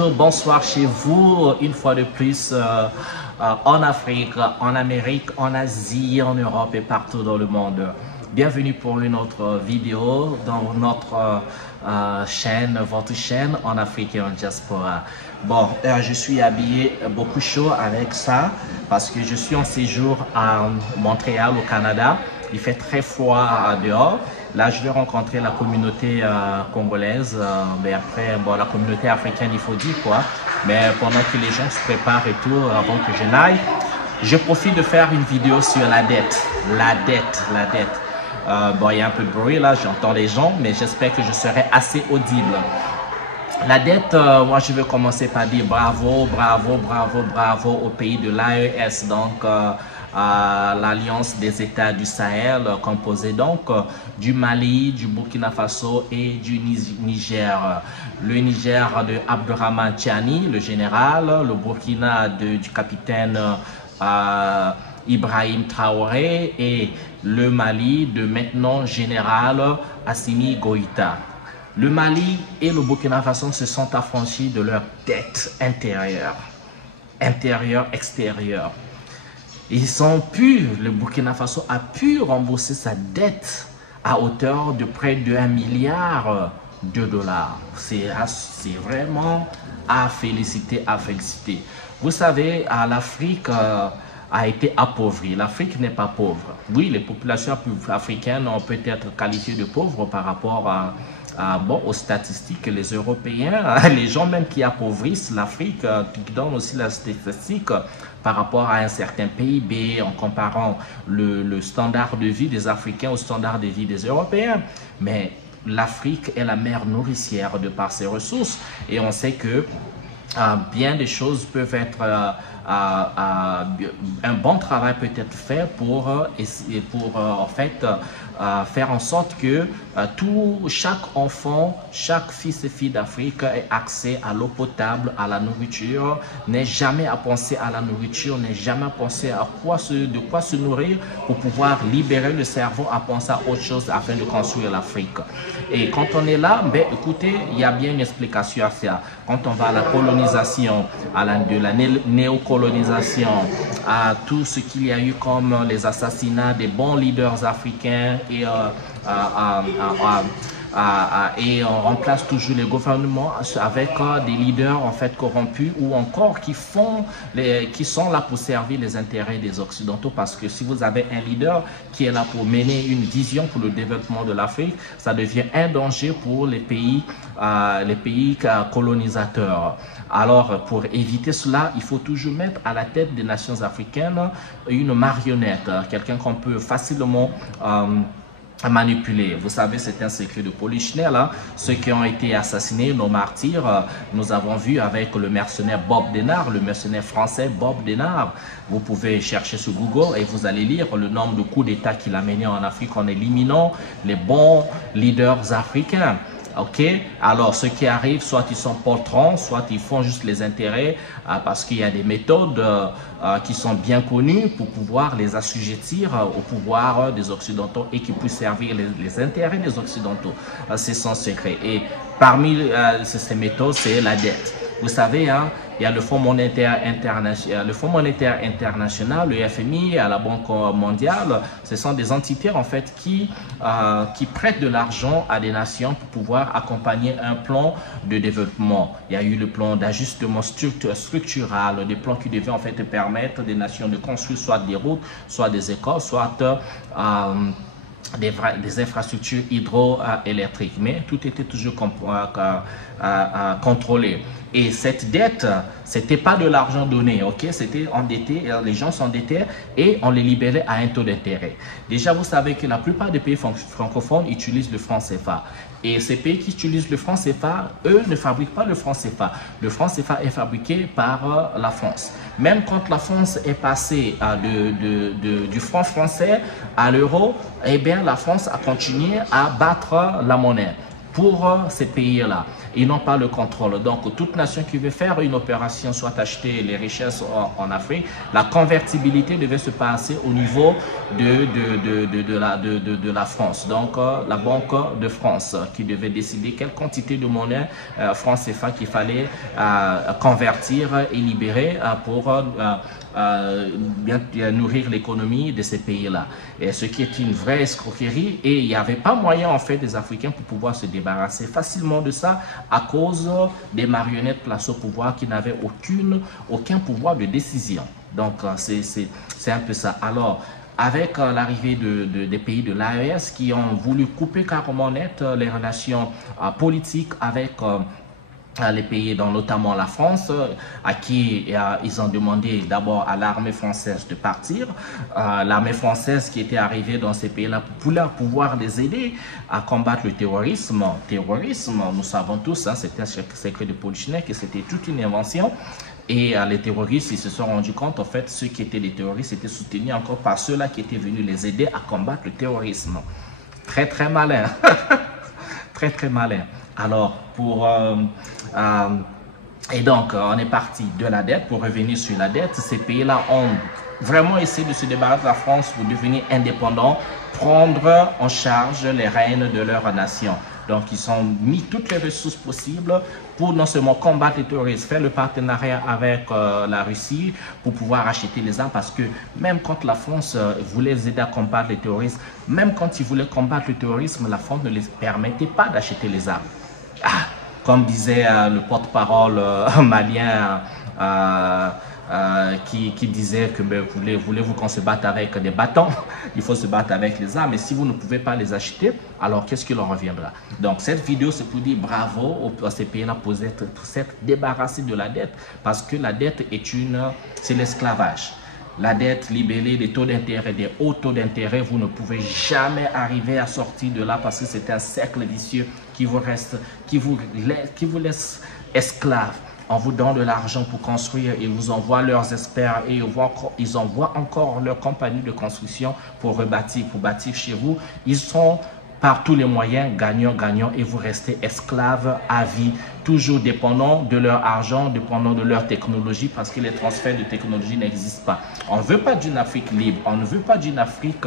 bonjour, bonsoir chez vous, une fois de plus en Afrique, en Amérique, en Asie, en Europe et partout dans le monde. Bienvenue pour une autre vidéo dans notre chaîne, votre chaîne en Afrique et en diaspora. Bon, je suis habillé beaucoup chaud avec ça parce que je suis en séjour à Montréal au Canada. Il fait très froid dehors. Là, je vais rencontrer la communauté congolaise, mais après, bon, la communauté africaine, il faut dire quoi. Mais pendant que les gens se préparent et tout, avant que je n'aille, je profite de faire une vidéo sur la dette. La dette. Bon, il y a un peu de bruit là, j'entends les gens, mais j'espère que je serai assez audible. La dette, moi, je vais commencer par dire bravo au pays de l'AES, donc l'Alliance des États du Sahel, composée donc du Mali, du Burkina Faso et du Niger. Le Niger de Abdourahmane Tiani, le général, le Burkina du capitaine Ibrahim Traoré et le Mali de maintenant général Assimi Goïta. Le Mali et le Burkina Faso se sont affranchis de leur dette intérieure, extérieure. Le Burkina Faso a pu rembourser sa dette à hauteur de près de 1 milliard de dollars. C'est vraiment à féliciter, Vous savez, l'Afrique a été appauvrie. L'Afrique n'est pas pauvre. Oui, les populations africaines ont peut-être qualifié de pauvres par rapport aux statistiques. Les Européens, les gens même qui appauvrissent l'Afrique, qui donnent aussi la statistique par rapport à un certain PIB, en comparant le standard de vie des Africains au standard de vie des Européens. Mais l'Afrique est la mère nourricière de par ses ressources. Et on sait que bien des choses peuvent être... un bon travail peut être fait pour faire en sorte que chaque enfant, chaque fils et fille d'Afrique ait accès à l'eau potable, à la nourriture, n'ait jamais à penser à la nourriture, n'ait jamais à penser de quoi se nourrir pour pouvoir libérer le cerveau à penser à autre chose afin de construire l'Afrique. Et quand on est là, ben, écoutez, il y a bien une explication à ça. Quand on va à la colonisation, de la néocolonisation, à tout ce qu'il y a eu comme les assassinats des bons leaders africains et on remplace toujours les gouvernements avec des leaders en fait corrompus ou encore qui sont là pour servir les intérêts des Occidentaux, parce que si vous avez un leader qui est là pour mener une vision pour le développement de l'Afrique, ça devient un danger pour les pays colonisateurs. Alors, pour éviter cela, il faut toujours mettre à la tête des nations africaines une marionnette, quelqu'un qu'on peut facilement manipuler. Vous savez, c'est un secret de Polichinelle, hein? Ceux qui ont été assassinés, nos martyrs, nous avons vu avec le mercenaire Bob Denard, le mercenaire français Bob Denard. Vous pouvez chercher sur Google et vous allez lire le nombre de coups d'État qu'il a menés en Afrique en éliminant les bons leaders africains. Ok, alors ceux qui arrivent, soit ils sont poltrons, soit ils font juste les intérêts parce qu'il y a des méthodes qui sont bien connues pour pouvoir les assujettir au pouvoir des Occidentaux et qui puissent servir les intérêts des Occidentaux. C'est son secret. Et parmi ces méthodes, c'est la dette. Vous savez, hein, il y a le Fonds monétaire international, le FMI, à la Banque mondiale. Ce sont des entités en fait qui prêtent de l'argent à des nations pour pouvoir accompagner un plan de développement. Il y a eu le plan d'ajustement structural, des plans qui devaient en fait permettre des nations de construire soit des routes, soit des écoles, soit des infrastructures hydroélectriques, mais tout était toujours contrôlé. Et cette dette, c'était pas de l'argent donné, ok? C'était endetté, les gens s'endettaient et on les libérait à un taux d'intérêt. Déjà, vous savez que la plupart des pays francophones utilisent le franc CFA. Et ces pays qui utilisent le franc CFA, eux, ne fabriquent pas le franc CFA. Le franc CFA est fabriqué par la France. Même quand la France est passée du franc français à l'euro, eh bien, la France a continué à battre la monnaie. pour ces pays-là. Ils n'ont pas le contrôle. Donc, toute nation qui veut faire une opération, soit acheter les richesses en Afrique, la convertibilité devait se passer au niveau de la France. Donc, la Banque de France qui devait décider quelle quantité de monnaie franc CFA qu'il fallait convertir et libérer pour bien nourrir l'économie de ces pays-là. Et ce qui est une vraie escroquerie, et il n'y avait pas moyen en fait des Africains pour pouvoir se débarrasser facilement de ça à cause des marionnettes placées au pouvoir qui n'avaient aucun pouvoir de décision. Donc c'est un peu ça. Alors avec l'arrivée des pays de l'AES qui ont voulu couper carrément net les relations politiques avec les pays, dont notamment la France, à qui ils ont demandé d'abord à l'armée française de partir. L'armée française qui était arrivée dans ces pays-là pour pouvoir les aider à combattre le terrorisme. Terrorisme, nous savons tous, hein, c'était un secret de Polichinelle, que c'était toute une invention. Et les terroristes, ils se sont rendus compte, en fait, ceux qui étaient des terroristes étaient soutenus encore par ceux-là qui étaient venus les aider à combattre le terrorisme. Très, très malin. Très, très malin. Alors, et donc, on est parti de la dette. Pour revenir sur la dette, ces pays-là ont vraiment essayé de se débarrasser de la France pour devenir indépendants, prendre en charge les rênes de leur nation. Donc, ils ont mis toutes les ressources possibles pour non seulement combattre les terroristes, faire le partenariat avec la Russie pour pouvoir acheter les armes, parce que même quand la France voulait les aider à combattre les terroristes, même quand ils voulaient combattre le terrorisme, la France ne les permettait pas d'acheter les armes. Comme disait le porte-parole malien qui disait que voulez-vous qu'on se batte avec des bâtons? Il faut se battre avec les armes, et si vous ne pouvez pas les acheter, alors qu'est-ce qui leur reviendra? Donc cette vidéo, c'est pour dire bravo à ces pays-là pour s'être débarrassés de la dette, parce que la dette c'est l'esclavage. La dette libellée, des taux d'intérêt, des hauts taux d'intérêt, vous ne pouvez jamais arriver à sortir de là, parce que c'est un cercle vicieux qui vous laisse esclaves. On vous donne de l'argent pour construire, ils vous envoient leurs experts et ils envoient encore leur compagnie de construction pour rebâtir, pour bâtir chez vous. Ils sont par tous les moyens gagnants, et vous restez esclaves à vie, toujours dépendant de leur argent, dépendant de leur technologie, parce que les transferts de technologie n'existent pas. On ne veut pas d'une Afrique libre, on ne veut pas d'une Afrique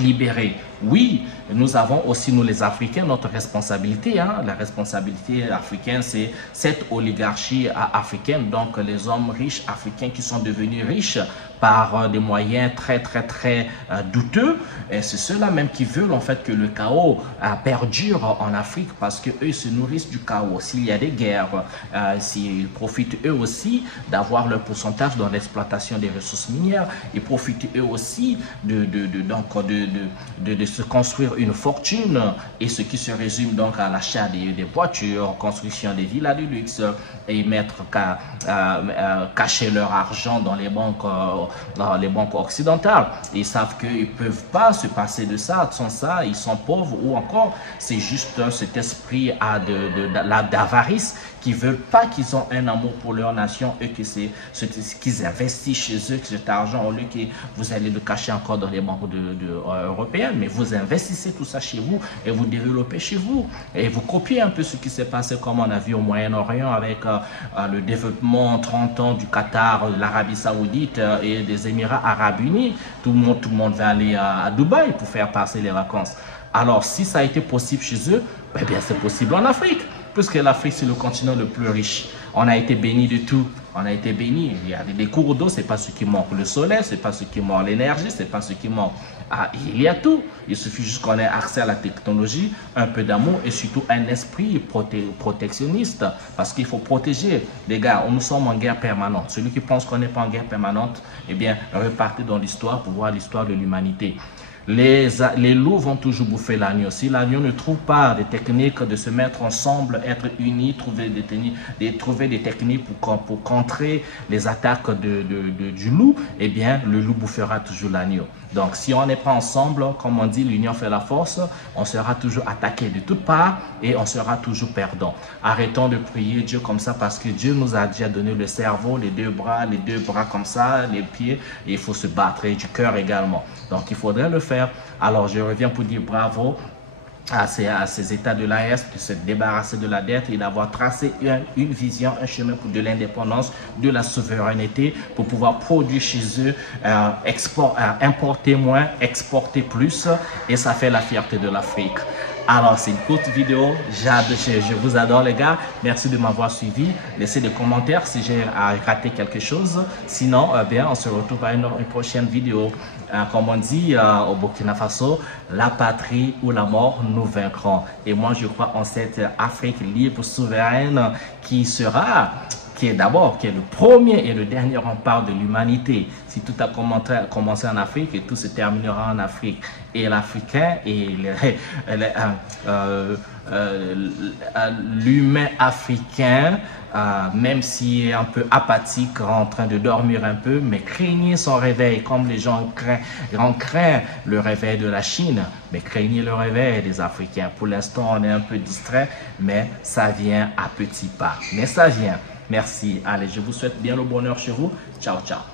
libérée. Oui, nous avons aussi, nous les Africains, notre responsabilité. Hein. La responsabilité africaine, c'est cette oligarchie africaine, donc les hommes riches africains qui sont devenus riches par des moyens très douteux. Et c'est ceux-là même qui veulent en fait que le chaos perdure en Afrique, parce qu'eux se nourrissent du chaos. S'il y a des guerres, s'ils profitent eux aussi d'avoir leur pourcentage dans l'exploitation des ressources minières, ils profitent eux aussi de se construire une fortune, et ce qui se résume donc à l'achat des voitures, construction des villas de luxe, et cacher leur argent dans les banques occidentales. Ils savent qu'ils ne peuvent pas se passer de ça. Sans ça, ils sont pauvres, ou encore c'est juste cet esprit d'avarice qui ne veulent pas qu'ils ont un amour pour leur nation, et qu'ils investissent chez eux, que cet argent, au lieu que vous allez le cacher encore dans les banques européennes, mais vous investissez tout ça chez vous et vous développez chez vous, et vous copiez un peu ce qui s'est passé, comme on a vu au Moyen-Orient avec le développement en 30 ans du Qatar, de l'Arabie Saoudite et des Émirats Arabes Unis. Tout le monde va aller à Dubaï pour faire passer les vacances. Alors si ça a été possible chez eux, eh bien c'est possible en Afrique, puisque l'Afrique c'est le continent le plus riche. On a été béni de tout. On a été béni. Il y a des cours d'eau, c'est pas ce qui manque. Le soleil, c'est pas ce qui manque. L'énergie, c'est pas ce qui manque. Il y a tout. Il suffit juste qu'on ait accès à la technologie, un peu d'amour, et surtout un esprit protectionniste. Parce qu'il faut protéger. Les gars, nous sommes en guerre permanente. Celui qui pense qu'on n'est pas en guerre permanente, eh bien, repartez dans l'histoire pour voir l'histoire de l'humanité. Les loups vont toujours bouffer l'agneau. Si l'agneau ne trouve pas des techniques de se mettre ensemble, être unis, trouver des techniques pour contrer les attaques du loup, eh bien, le loup bouffera toujours l'agneau. Donc, si on n'est pas ensemble, comme on dit, l'union fait la force, on sera toujours attaqué de toutes parts et on sera toujours perdant. Arrêtons de prier Dieu comme ça, parce que Dieu nous a déjà donné le cerveau, les deux bras comme ça, les pieds, et il faut se battre, et du cœur également. Donc, il faudrait le faire. Alors, je reviens pour dire bravo à ces États de l'AES de se débarrasser de la dette et d'avoir tracé une vision, un chemin pour de l'indépendance, de la souveraineté, pour pouvoir produire chez eux, importer moins, exporter plus, et ça fait la fierté de l'Afrique. Alors, c'est une courte vidéo. Je vous adore, les gars. Merci de m'avoir suivi. Laissez des commentaires si j'ai raté quelque chose. Sinon, bien, on se retrouve à une prochaine vidéo. Comme on dit au Burkina Faso, la patrie ou la mort, nous vaincrons. Et moi, je crois en cette Afrique libre, souveraine, qui est le premier et le dernier rempart de l'humanité. Si tout a commencé en Afrique, et tout se terminera en Afrique. Et l'Africain et l'humain africain, même s'il est un peu apathique, en train de dormir un peu, mais craignez son réveil, comme les gens craignent le réveil de la Chine, mais craignez le réveil des Africains. Pour l'instant, on est un peu distrait, mais ça vient à petits pas. Mais ça vient. Merci. Allez, je vous souhaite bien le bonheur chez vous. Ciao, ciao.